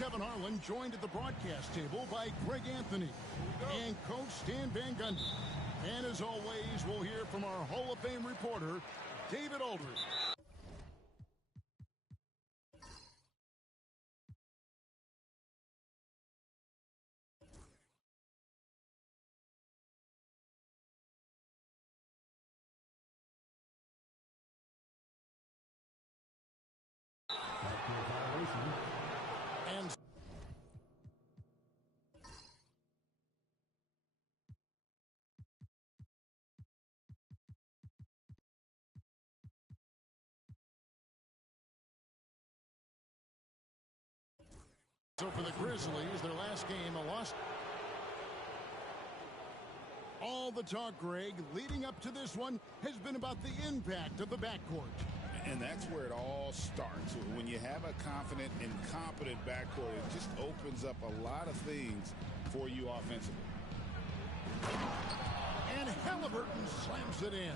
Kevin Harlan, joined at the broadcast table by Greg Anthony and Coach Stan Van Gundy. And as always, we'll hear from our Hall of Fame reporter, David Aldridge. And so for the Grizzlies, their last game, a loss. All the talk, Greg, leading up to this one has been about the impact of the backcourt. And that's where it all starts. When you have a confident and competent backcourt, it just opens up a lot of things for you offensively. And Halliburton slams it in.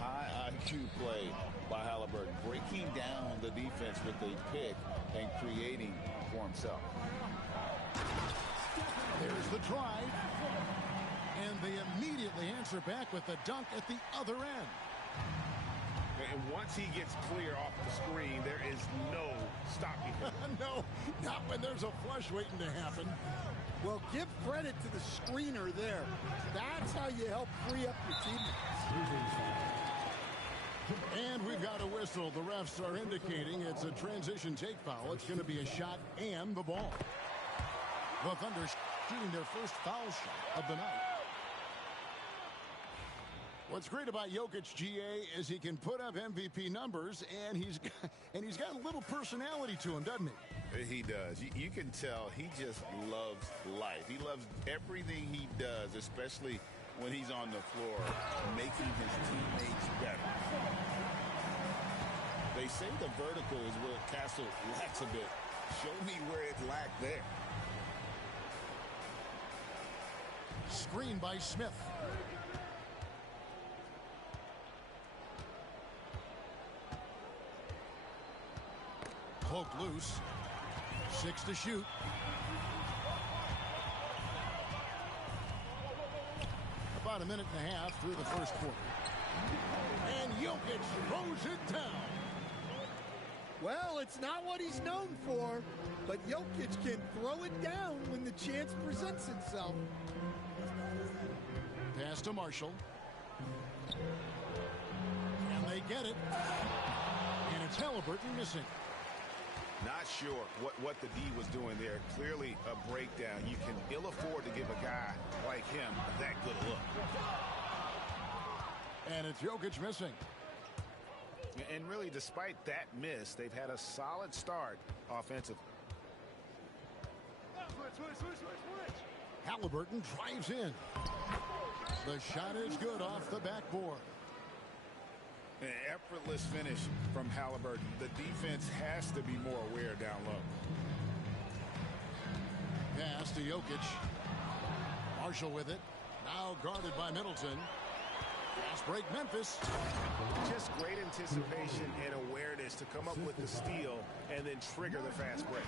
High IQ play by Halliburton, breaking down the defense with a pick and creating for himself. There's the drive. And they immediately answer back with the dunk at the other end. And once he gets clear off the screen, there is no stopping him. No, not when there's a flush waiting to happen. Well, give credit to the screener there. That's how you help free up your teammates. And we've got a whistle. The refs are indicating it's a transition take foul. It's going to be a shot and the ball. The Thunder shooting their first foul shot of the night. What's great about Jokic, GA, is he can put up MVP numbers, and he's got a little personality to him, doesn't he? He does. You can tell he just loves life. He loves everything he does, especially when he's on the floor, making his teammates better. They say the vertical is where Castle lacks a bit. Show me where it lacked there. Screen by Smith. Poked loose. 6 to shoot. About a minute and a half through the first quarter. And Jokic throws it down. Well, it's not what he's known for, but Jokic can throw it down when the chance presents itself. Pass to Marshall. And they get it. And it's Haliburton missing. Not sure what the D was doing there. Clearly a breakdown. You can ill afford to give a guy like him that good a look. And it's Jokic missing. And really, despite that miss, they've had a solid start offensively. Haliburton drives in. The shot is good off the backboard. An effortless finish from Haliburton. The defense has to be more aware down low. Pass to Jokic. Marshall with it. Now guarded by Middleton. Fast break Memphis. Just great anticipation and awareness to come up with the steal and then trigger the fast break.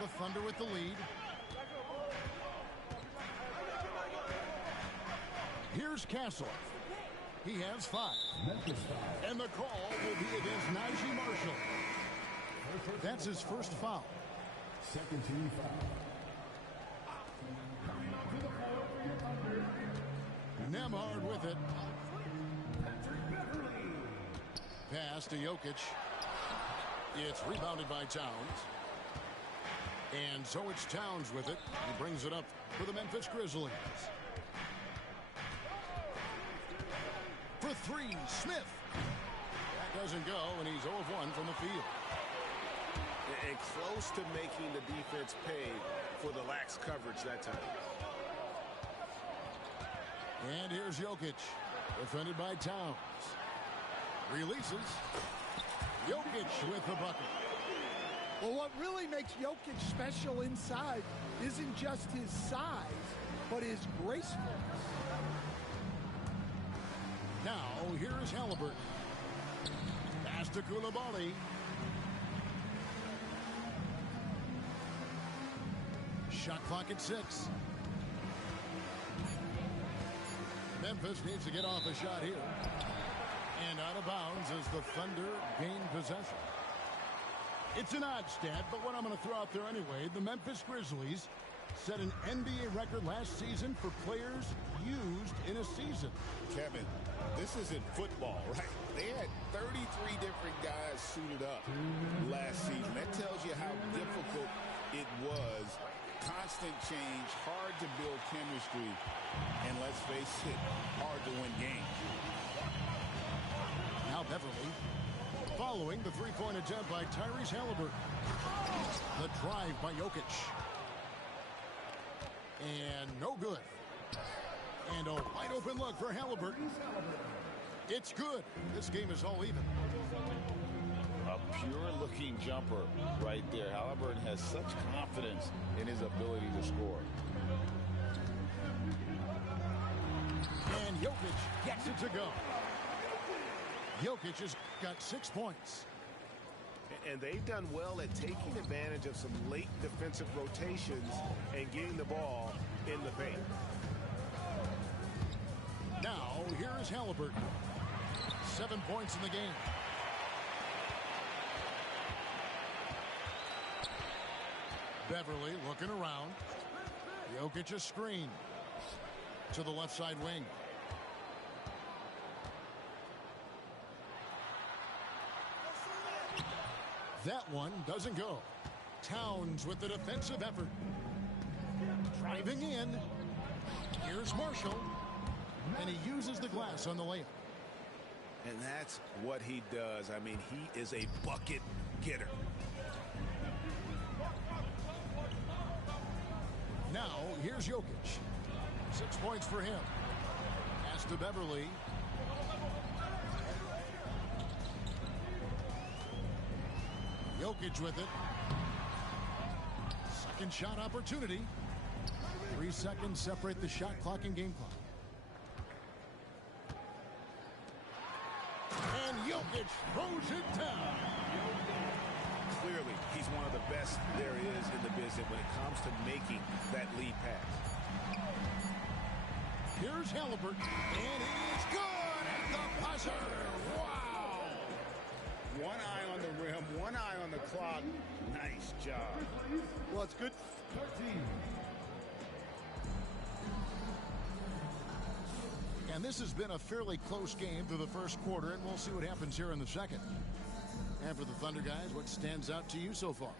The Thunder with the lead. Here's Castle. He has 5. And the call will be against Najee Marshall. That's his first foul. Second team foul. Nembhard with it. Pass to Jokic. It's rebounded by Towns. And so it's Towns with it. He brings it up for the Memphis Grizzlies. For 3, Smith. That doesn't go, and he's 0 of 1 from the field. And close to making the defense pay for the lax coverage that time. And here's Jokic, defended by Towns. Releases. Jokic with the bucket. Well, what really makes Jokic special inside isn't just his size, but his gracefulness. Now, here is Haliburton. Pass to Coulibaly. Shot clock at 6. Memphis needs to get off a shot here. And out of bounds as the Thunder gain possession. It's an odd stat, but what I'm going to throw out there anyway, the Memphis Grizzlies set an NBA record last season for players used in a season. Kevin, this isn't football, right? They had 33 different guys suited up last season. That tells you how difficult it was. Constant change, hard to build chemistry, and let's face it, hard to win games. Now Beverly, following the three-point attempt by Tyrese Haliburton. The drive by Jokic. And no good. And a wide open look for Haliburton. It's good. This game is all even. A pure-looking jumper right there. Haliburton has such confidence in his ability to score. And Jokic gets it to go. Jokic has got 6 points. And they've done well at taking advantage of some late defensive rotations and getting the ball in the paint. Now, here is Haliburton. 7 points in the game. Beverly looking around. Jokic a screen to the left side wing. That one doesn't go. Towns with the defensive effort. Driving in. Here's Marshall. And he uses the glass on the layup. And that's what he does. I mean, he is a bucket getter. Now, here's Jokic. 6 points for him. Pass to Beverly. Jokic with it. Second shot opportunity. 3 seconds separate the shot clock and game clock. And Jokic throws it down. Clearly, he's one of the best there is in the business when it comes to making that lead pass. Here's Halliburton, and it is good at the buzzer. Wow! One eye on the rim, one eye on the clock. Nice job. Well, it's good. 13. And this has been a fairly close game through the first quarter, and we'll see what happens here in the second. And for the Thunder guys, what stands out to you so far?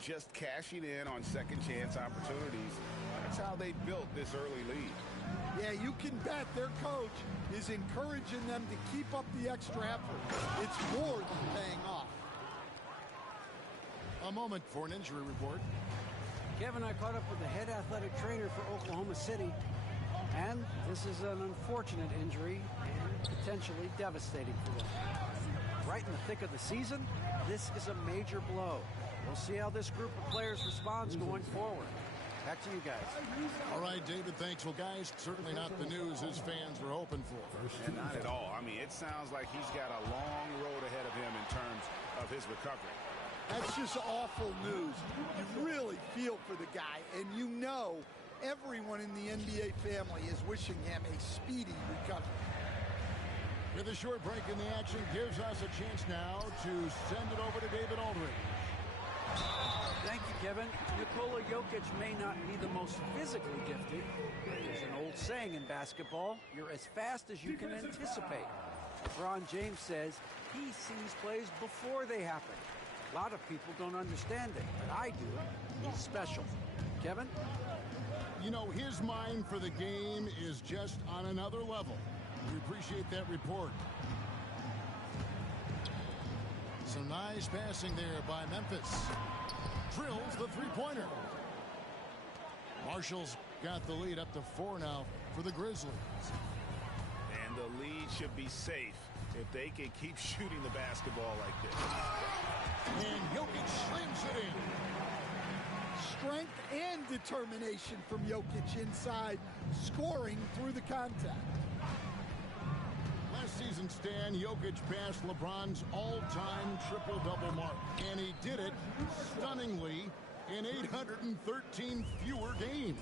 Just cashing in on second chance opportunities. That's how they built this early lead. Yeah, you can bet their coach is encouraging them to keep up the extra effort. It's more than paying off. A moment for an injury report. Kevin, I caught up with the head athletic trainer for Oklahoma City, and this is an unfortunate injury and potentially devastating for them. Right in the thick of the season, this is a major blow. We'll see how this group of players responds going forward. Back to you guys. All right, David, thanks. Well, guys, certainly not the news his fans were hoping for. And not at all. I mean, it sounds like he's got a long road ahead of him in terms of his recovery. That's just awful news. You really feel for the guy, and you know everyone in the NBA family is wishing him a speedy recovery. With a short break in the action, gives us a chance now to send it over to David Aldridge. Thank you, Kevin. Nikola Jokic may not be the most physically gifted, but there's an old saying in basketball, you're as fast as you can anticipate. LeBron James says he sees plays before they happen. A lot of people don't understand it, but I do. He's special. Kevin? You know, his mind for the game is just on another level. We appreciate that report. Some nice passing there by Memphis. Drills the three-pointer. Marshall's got the lead up to 4 now for the Grizzlies. And the lead should be safe if they can keep shooting the basketball like this. And Jokic slams it in. Strength and determination from Jokic inside, scoring through the contact. Last season, Stan, Jokic passed LeBron's all-time triple-double mark. And he did it stunningly in 813 fewer games.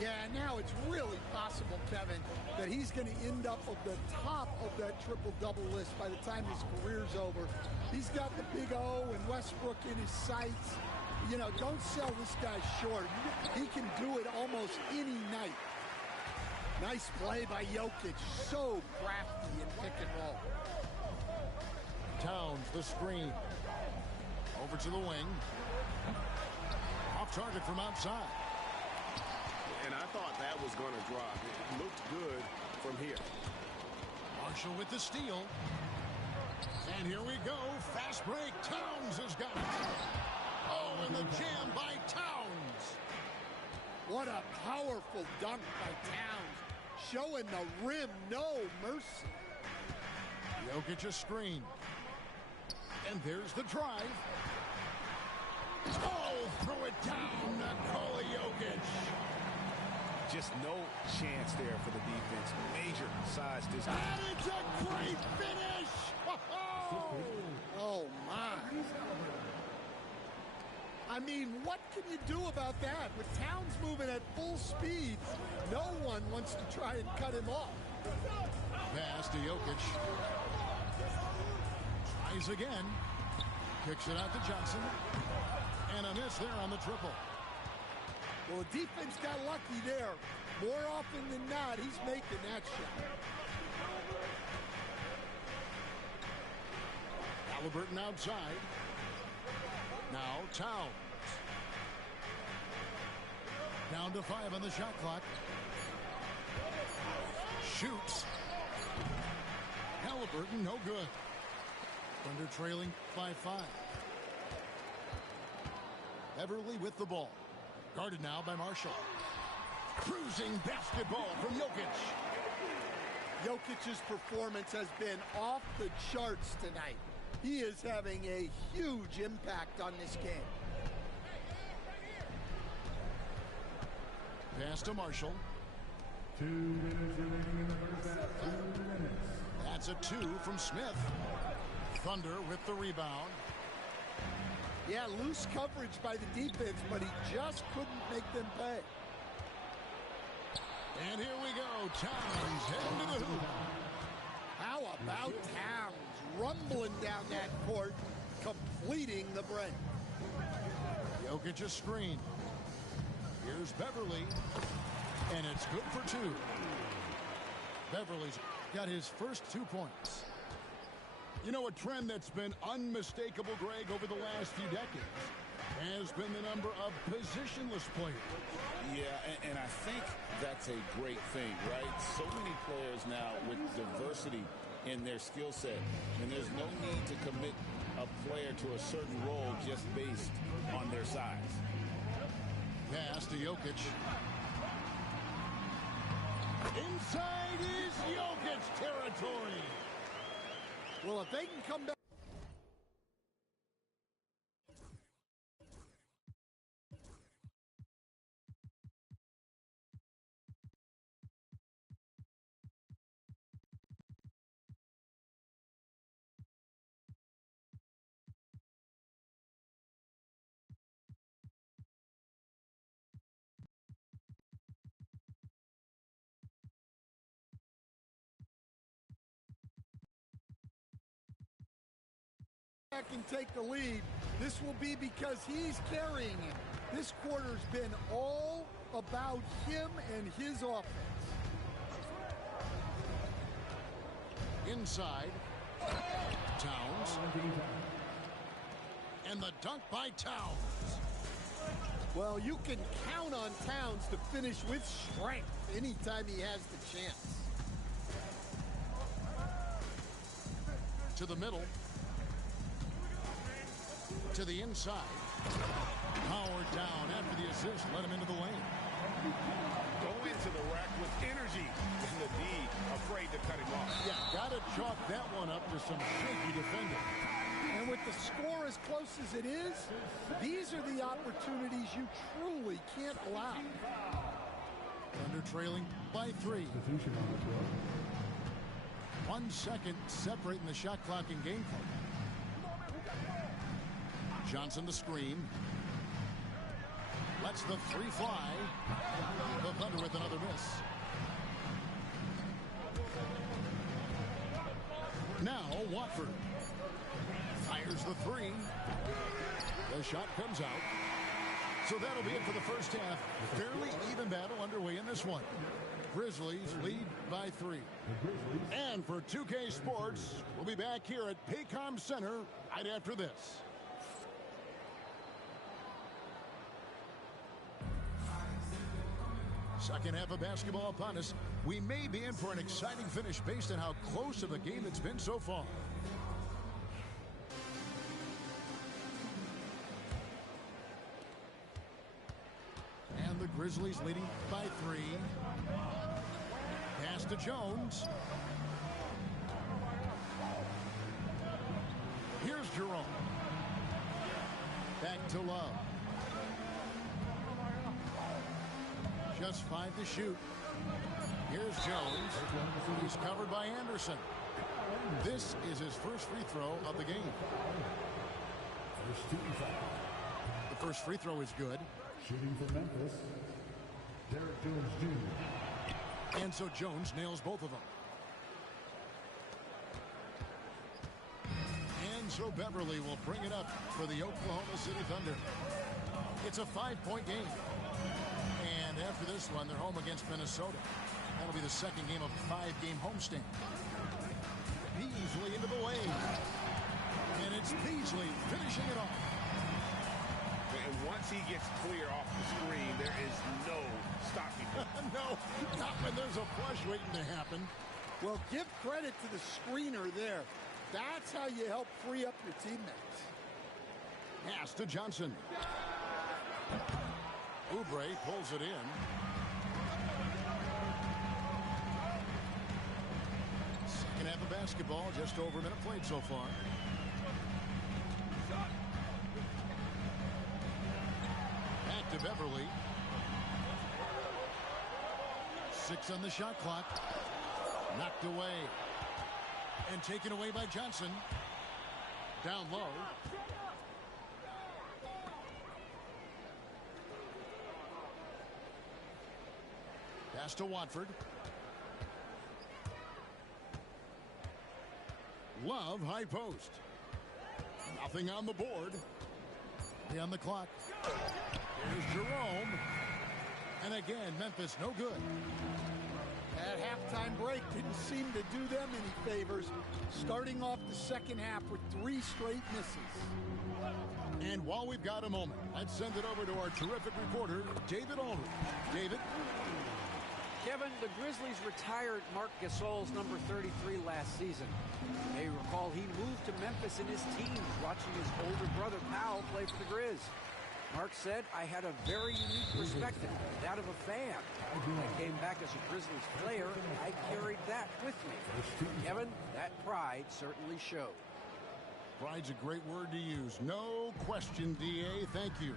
Yeah, now it's really possible, Kevin, that he's going to end up at the top of that triple-double list by the time his career's over. He's got the Big O and Westbrook in his sights. You know, don't sell this guy short. He can do it almost any night. Nice play by Jokic. So crafty in pick and roll. Towns, the screen. Over to the wing. Off target from outside. And I thought that was going to drop. It looked good from here. Marshall with the steal. And here we go. Fast break. Towns has got it. Oh, and the jam by Towns. What a powerful dunk by Towns. Showing the rim no mercy. Jokic a screen. And there's the drive. Oh, throw it down. Nikola Jokic. Just no chance there for the defense. Major size distance. And it's a great finish. Oh, my. I mean, what can you do about that? With Towns moving at full speed, no one wants to try and cut him off. Pass to Jokic. Tries again. Kicks it out to Johnson. And a miss there on the triple. Well, the defense got lucky there. More often than not, he's making that shot. Halliburton outside. Now Towns. Down to 5 on the shot clock. Shoots. Halliburton, no good. Thunder trailing by 5. Beverly with the ball. Guarded now by Marshall. Cruising basketball from Jokic. Jokic's performance has been off the charts tonight. He is having a huge impact on this game. Pass to Marshall. 2 minutes remaining in the first half. 2 minutes. That's a 2 from Smith. Thunder with the rebound. Yeah, loose coverage by the defense, but he just couldn't make them pay. And here we go. Towns heading to the hoop. How about Towns rumbling down that court, completing the break. Jokic a screen. Here's Beverly. And it's good for 2. Beverly's got his first 2 points. You know, a trend that's been unmistakable, Greg, over the last few decades has been the number of positionless players. Yeah, and I think that's a great thing, right? So many players now with diversity in their skill set, and there's no need to commit a player to a certain role just based on their size. Pass to Jokic. Inside is Jokic territory. Well, if they can come back. And take the lead, this will be because he's carrying him. This quarter's been all about him and his offense. Inside, Towns. And the dunk by Towns. Well, you can count on Towns to finish with strength anytime he has the chance. To the middle. To the inside. Powered down after the assist. Let him into the lane. Go into the rack with energy. And the D afraid to cut him off. Yeah, got to chalk that one up to some shaky defending. And with the score as close as it is, these are the opportunities you truly can't allow. Thunder trailing by 3. 1 second separating the shot clock and game clock. Johnson the screen. Lets the 3 fly. The Thunder with another miss. Now Watford fires the 3. The shot comes out. So that'll be it for the first half. Fairly even battle underway in this one. Grizzlies lead by 3. And for 2K Sports, we'll be back here at Paycom Center right after this. Second half of basketball upon us. We may be in for an exciting finish based on how close of a game it's been so far. And the Grizzlies leading by 3. Pass to Jones. Here's Jerome. Back to Love. Just 5 to shoot. Here's Jones. He's covered by Anderson. This is his first free throw of the game. The first free throw is good. Shooting for Memphis, Derek Jones Jr. And so Jones nails both of them. And so Beverly will bring it up for the Oklahoma City Thunder. It's a 5-point game. And after this one, they're home against Minnesota. That'll be the second game of a 5-game homestand. Beasley into the lane. And it's Beasley finishing it off. And once he gets clear off the screen, there is no stopping him. No, not when there's a flush waiting to happen. Well, give credit to the screener there. That's how you help free up your teammates. Pass to Johnson. Oubre pulls it in. the basketball. Just over a minute played so far. Back to Beverly. 6 on the shot clock. Knocked away. And taken away by Johnson. Down low. Pass to Watford. Love high post. Nothing on the board. On the clock. Here's Jerome. And again, Memphis no good. That halftime break didn't seem to do them any favors. Starting off the second half with 3 straight misses. And while we've got a moment, let's send it over to our terrific reporter, David Aldridge. David? Kevin, the Grizzlies retired Marc Gasol's number 33 last season. You may recall he moved to Memphis in his teens, watching his older brother Powell play for the Grizz. Mark said, I had a very unique perspective, that of a fan. I came back as a Grizzlies player, and I carried that with me. Kevin, that pride certainly showed. Pride's a great word to use. No question, D.A. Thank you.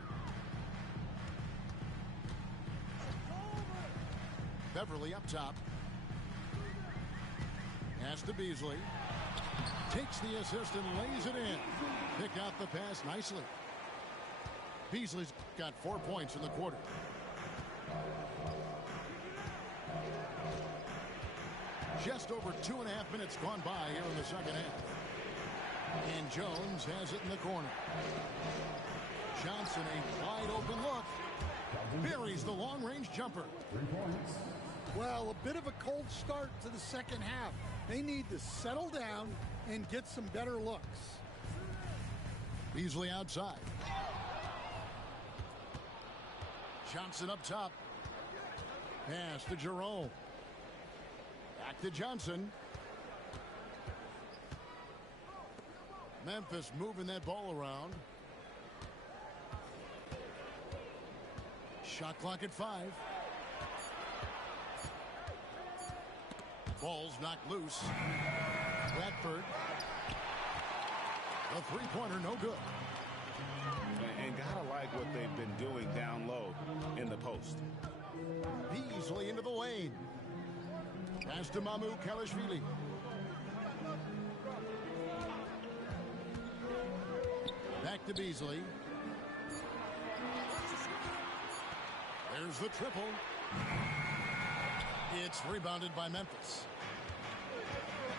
Beverly up top. Pass to Beasley. Takes the assist and lays it in. Pick out the pass nicely. Beasley's got 4 points in the quarter. Just over 2.5 minutes gone by here in the second half. And Jones has it in the corner. Johnson, a wide open look. Buries the long-range jumper. 3 points. Well, a bit of a cold start to the second half. They need to settle down and get some better looks. Beasley outside. Johnson up top. Pass to Jerome. Back to Johnson. Memphis moving that ball around. Shot clock at 5. Ball's knocked loose. Bradford. A three-pointer, no good. And gotta like what they've been doing down low in the post. Beasley into the lane. Pass to Mamukelashvili. Back to Beasley. There's the triple. It's rebounded by Memphis.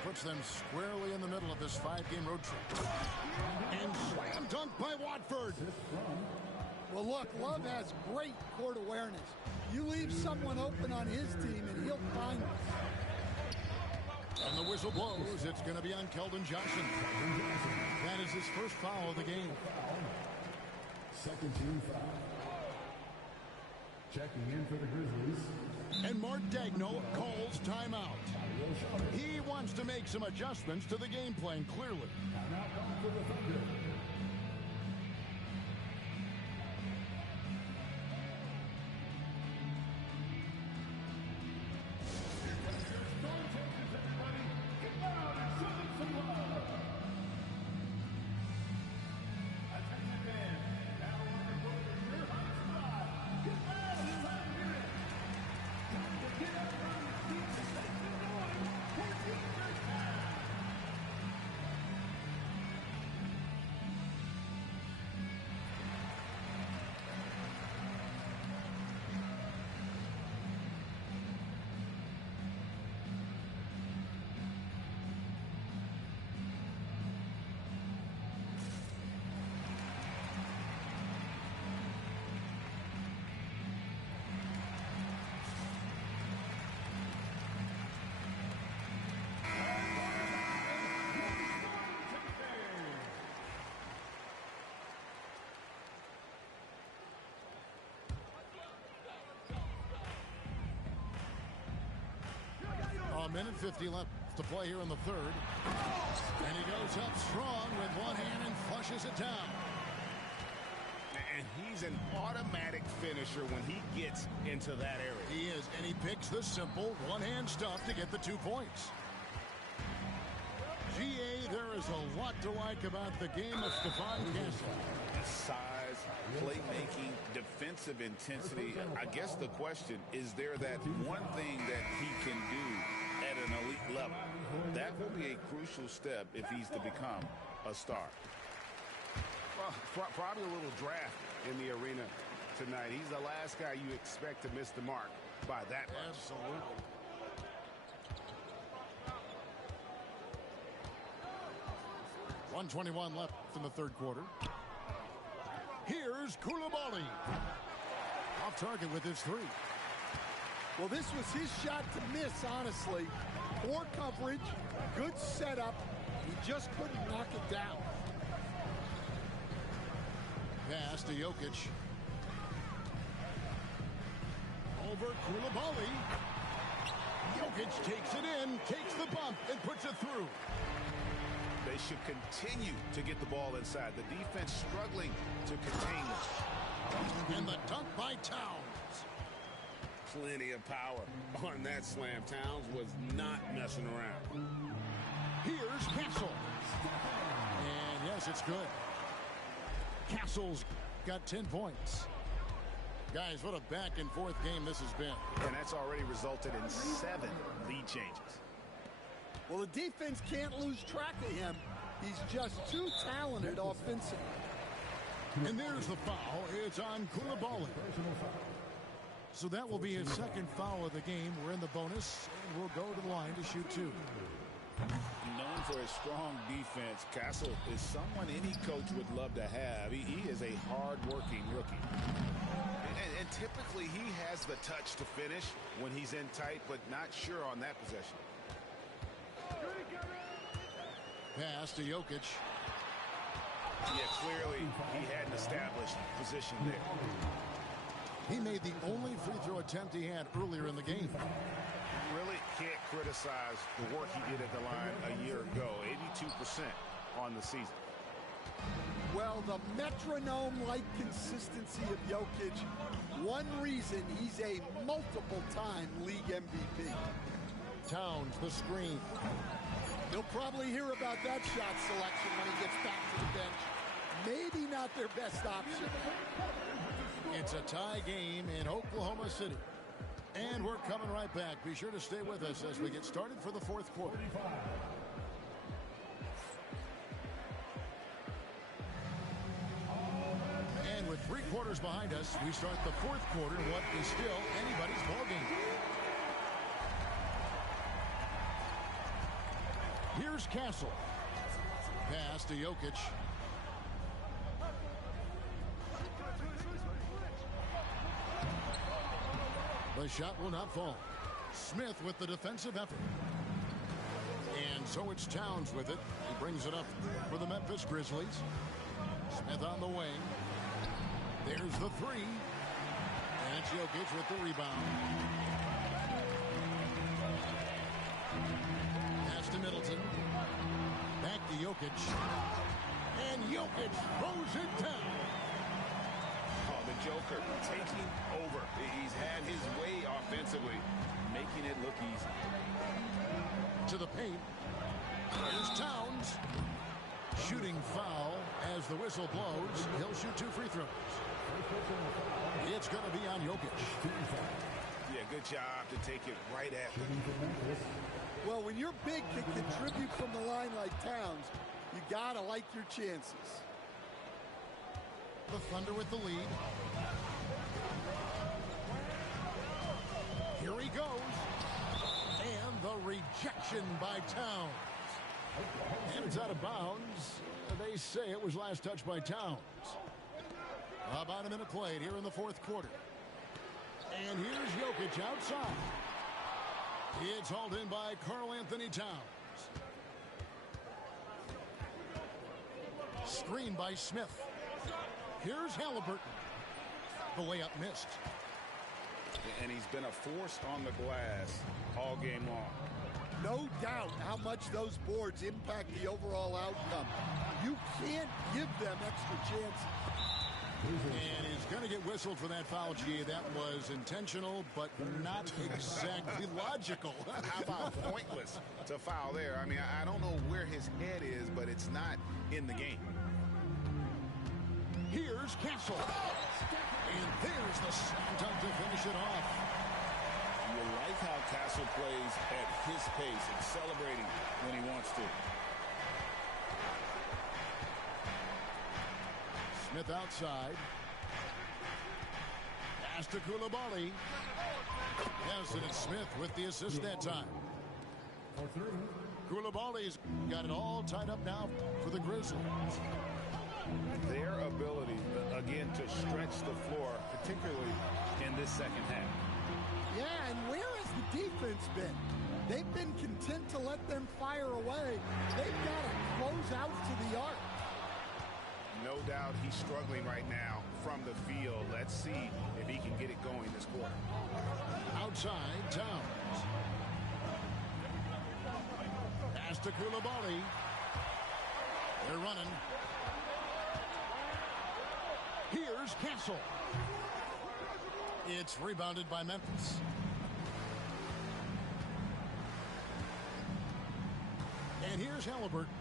Puts them squarely in the middle of this 5-game road trip. And slam dunk by Watford. Well, look, Love has great court awareness. You leave someone open on his team, and he'll find them. And the whistle blows. It's going to be on Keldon Johnson. That is his first foul of the game. Second team foul. Checking in for the Grizzlies. And Mark Daigneault calls timeout. He wants to make some adjustments to the game plan, clearly. Timeout for the Thunder. A minute 50 left to play here in the third. And he goes up strong with one hand and flushes it down. And he's an automatic finisher when he gets into that area. He is, and he picks the simple one-hand stuff to get the 2 points. GA, there is a lot to like about the game of Stephon Castle. Size, playmaking, defensive intensity. I guess the question is there that one thing that he can do at an elite level. That will be a crucial step if he's to become a star. Well, probably a little draft in the arena tonight. He's the last guy you expect to miss the mark by that much. Absolutely. .121 left in the third quarter. Here's Koulibaly. Off target with his three. Well, this was his shot to miss, honestly. Poor coverage, good setup. He just couldn't knock it down. Pass to Jokic. Over Koulibaly. Jokic takes it in, takes the bump, and puts it through. They should continue to get the ball inside. The defense struggling to contain them. And the dunk by Towns. Plenty of power on that slam. Towns was not messing around. Here's Castle. And yes, it's good. Castle's got 10 points. Guys, what a back and forth game this has been. And that's already resulted in 7 lead changes. Well, the defense can't lose track of him. He's just too talented offensively. And there's the foul. It's on Koulibaly. So that will be his second foul of the game. We're in the bonus, and we'll go to the line to shoot 2. Known for his strong defense, Castle is someone any coach would love to have. He is a hard-working rookie. And typically he has the touch to finish when he's in tight, but not sure on that possession. Pass to Jokic. Yeah, clearly he had an established position there. He made the only free throw attempt he had earlier in the game. Really can't criticize the work he did at the line a year ago. 82% on the season. Well, the metronome-like consistency of Jokic, one reason he's a multiple-time league MVP. Towns, the screen. He'll probably hear about that shot selection when he gets back to the bench. Maybe not their best option. It's a tie game in Oklahoma City. And we're coming right back. Be sure to stay with us as we get started for the fourth quarter. And with 3 quarters behind us, we start the fourth quarter in what is still anybody's ballgame. Here's Castle. Pass to Jokic. The shot will not fall. Smith with the defensive effort. And so it's Towns with it. He brings it up for the Memphis Grizzlies. Smith on the wing. There's the 3. And it's Jokic with the rebound. Pass to Middleton. Back to Jokic. And Jokic throws it down. Oh, the Joker taking over. He's had his way offensively, making it look easy. To the paint. Here's Towns. Shooting foul as the whistle blows. He'll shoot 2 free throws. It's going to be on Jokic. Yeah, good job to take it right at them. Well, when you're big, can contribute from the line like Towns, you got to like your chances. The Thunder with the lead. Here he goes. And the rejection by Towns. And it's out of bounds. They say it was last touched by Towns. About a minute played here in the fourth quarter. And here's Jokic outside. It's hauled in by Karl Anthony Towns. Screen by Smith. Here's Halliburton. The layup missed. And he's been a force on the glass all game long. No doubt how much those boards impact the overall outcome. You can't give them extra chances. And he's going to get whistled for that foul, G. That was intentional, but not exactly logical. How about pointless to foul there? I mean, I don't know where his head is, but it's not in the game. Here's Castle. And there's the slam dunk to finish it off. You like how Castle plays at his pace and celebrating when he wants to. Smith outside. Pass to Coulibaly. Yes, and it's Smith with the assist that time. Coulibaly's got it all tied up now for the Grizzlies. Their ability, again, to stretch the floor, particularly in this second half. Yeah, and where has the defense been? They've been content to let them fire away. They've got to close out to the arc. No doubt he's struggling right now from the field. Let's see if he can get it going this quarter. Outside, Towns. Pass to Coulibaly. They're running. Here's Castle. It's rebounded by Memphis. And here's Halliburton.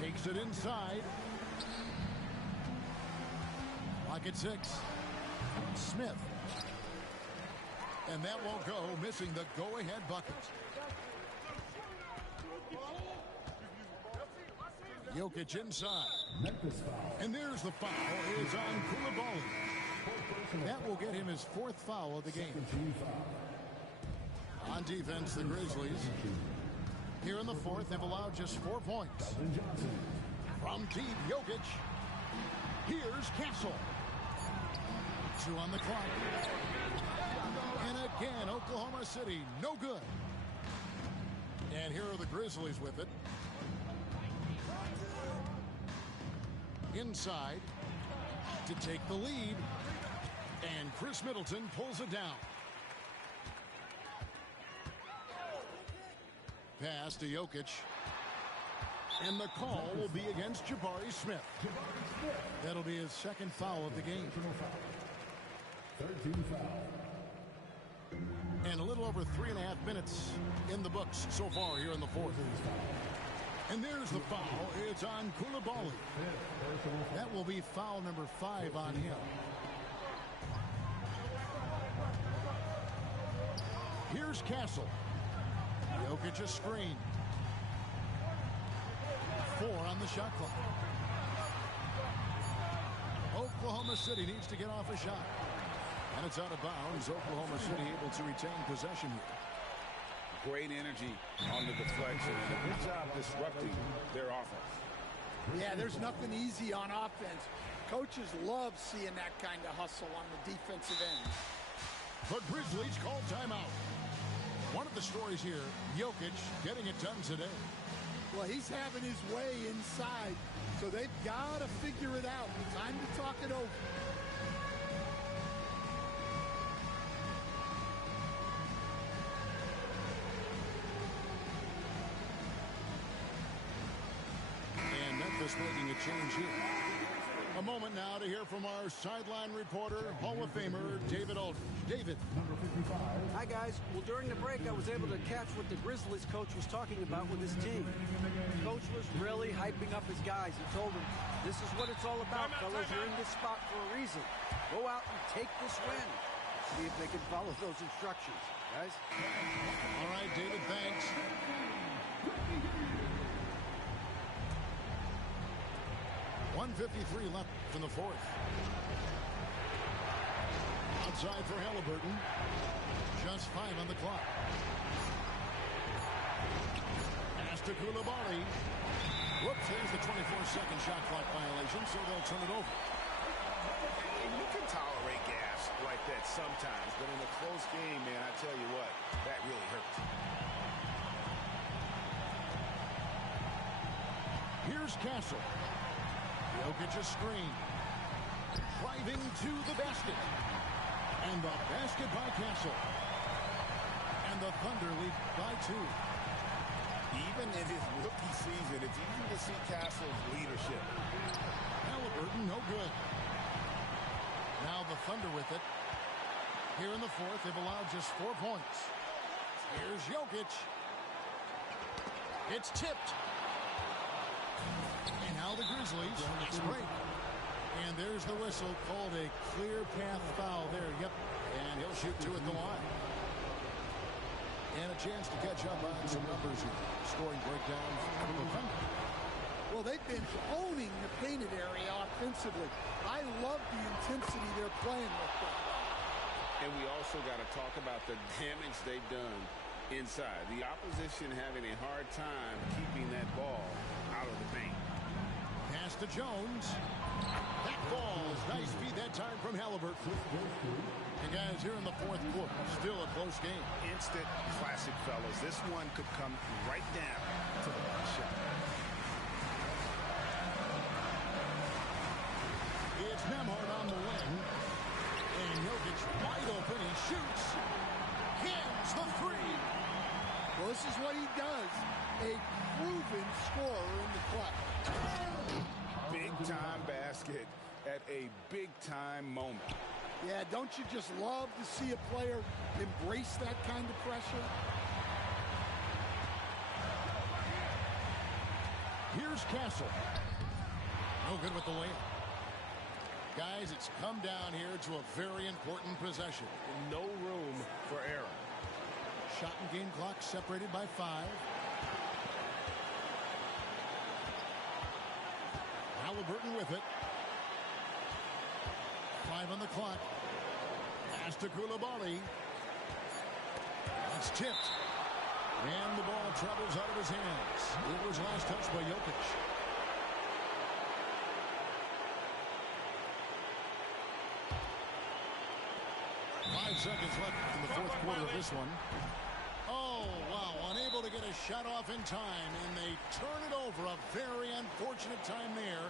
Takes it inside. Lock at 6. Smith. And that won't go, missing the go-ahead bucket. Jokic inside. And there's the foul. It's on Coulibaly. That will get him his 4th foul of the game. On defense, the Grizzlies, here in the 4th, have allowed just 4 points. From deep, Jokic. Here's Castle. 2 on the clock. And again, Oklahoma City, no good. And here are the Grizzlies with it. Inside to take the lead. And Chris Middleton pulls it down. Pass to Jokic. And the call will be against Jabari Smith. That'll be his 2nd foul of the game. 13 foul. And a little over 3.5 minutes in the books so far here in the 4th. And there's the foul. It's on Coulibaly. That will be foul number 5 on him. Here's Castle. Jokic a screen. 4 on the shot clock. Oklahoma City needs to get off a shot. And it's out of bounds. Oklahoma City able to retain possession here. Great energy on the deflection and a good job disrupting their offense. Yeah, there's nothing easy on offense. Coaches love seeing that kind of hustle on the defensive end. The Grizzlies call timeout. One of the stories here, Jokic getting it done today. Well, he's having his way inside, so they've got to figure it out. Time to talk it over. And Memphis making a change here. A moment now to hear from our sideline reporter, Hall of Famer David Aldridge. David. Number 55. Hi, guys. Well, during the break, I was able to catch what the Grizzlies coach was talking about with his team. The coach was really hyping up his guys. He told them, this is what it's all about, fellas. You're in this spot for a reason. Go out and take this win. See if they can follow those instructions, guys. All right, David, thanks. 1:53 left in the 4th. Outside for Halliburton. Just 5 on the clock. Pass to Coulibaly. Whoops, there's the 24-second shot clock violation, so they'll turn it over. You can tolerate gas like that sometimes, but in a close game, man, I tell you what, that really hurts. Here's Castle. Jokic a screen. Driving to the basket. And the basket by Castle. And the Thunder lead by 2. Even in his rookie season, it's easy to see Castle's leadership. Halliburton, no good. Now the Thunder with it. Here in the fourth, they've allowed just 4 points. Here's Jokic. It's tipped. And now the Grizzlies. Nice break. And there's the whistle, called a clear path foul there. Yep. And he'll shoot 2 at the line. And a chance to catch up on some numbers here. Scoring breakdown for the Thunder. Well, they've been owning the painted area offensively. I love the intensity they're playing with them. And we also got to talk about the damage they've done inside. The opposition having a hard time keeping that ball out of the paint. Pass to Jones. That ball is nice feed that time from Halliburton. And guys, here in the fourth quarter, still a close game. Instant classic, fellas. This one could come right down to the last shot. It's Nembhard on the wing. And Jokic wide open. He shoots. Hits the 3. Well, this is what he does. A proven scorer in the clutch. Big-time basket at a big-time moment. Yeah, don't you just love to see a player embrace that kind of pressure? Here's Castle. No good with the layup. Guys, it's come down here to a very important possession. No room for error. Shot and game clock separated by 5. Halliburton with it. 5 on the clock. Pass to Coulibaly. It's tipped. And the ball travels out of his hands. It was last touched by Jokic. Seconds left in the fourth quarter of this one. Oh, wow. Unable to get a shot off in time, and they turn it over. A very unfortunate time there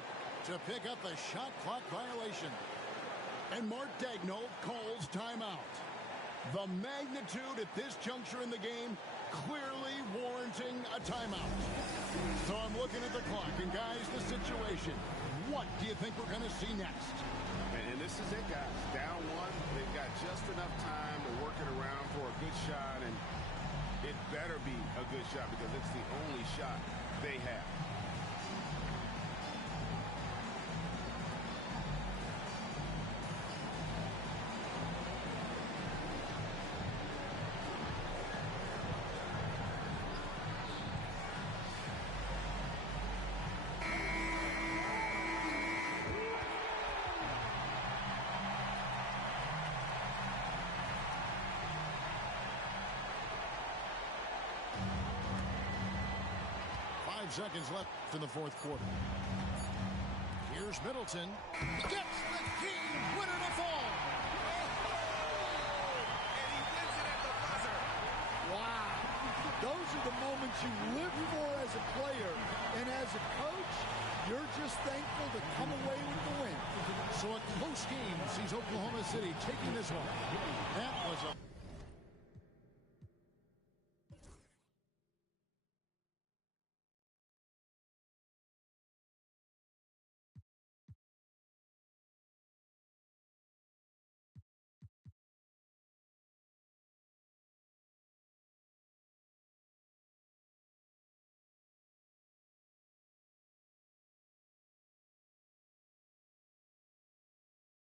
to pick up a shot clock violation. And Mark Daigneault calls timeout. The magnitude at this juncture in the game clearly warranting a timeout. So I'm looking at the clock, and guys, the situation. What do you think we're going to see next? And this is it, guys. Down 1. They've got just enough time to work it around for a good shot, and it better be a good shot because it's the only shot they have. Seconds left in the fourth quarter. Here's Middleton. Gets the game winner to fall. And he wins it at the buzzer. Wow. Those are the moments you live for as a player. And as a coach, you're just thankful to come away with the win. So a close game sees Oklahoma City taking this one. That was a